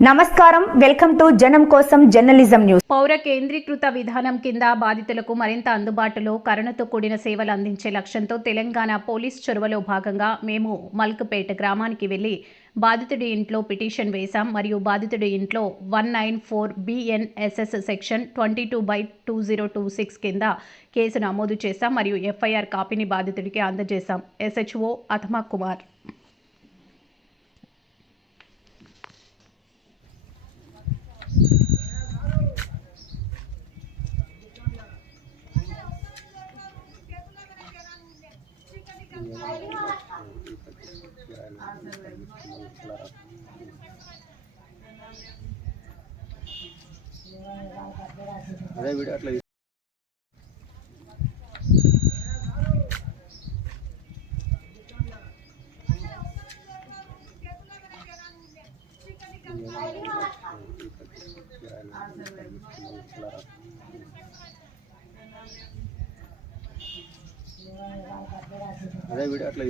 నమస్కారం, welcome to జనం కోసం జర్నలిజం న్యూస్. పౌర కేంద్రీకృత విధానం కింద బాధితులకు మరింత అందుబాటులో కరుణతో కూడిన సేవలు అందించే లక్ష్యంతో తెలంగాణ పోలీస్ చొరవలో భాగంగా మేము మల్క్పేట్ గ్రామానికి వెళ్లి బాధితుడి ఇంట్లో పిటిషన్ వేశాం మరియు బాధితుడి ఇంట్లో 194 BNSS సెక్షన్ 22/2026 కింద కేసు నమోదు చేశాం మరియు FIR కాపీని బాధితుడికి అందజేశాం. SHO అథమా కుమార్. అదే వీడియో అట్లా అదే వీడియో అట్లా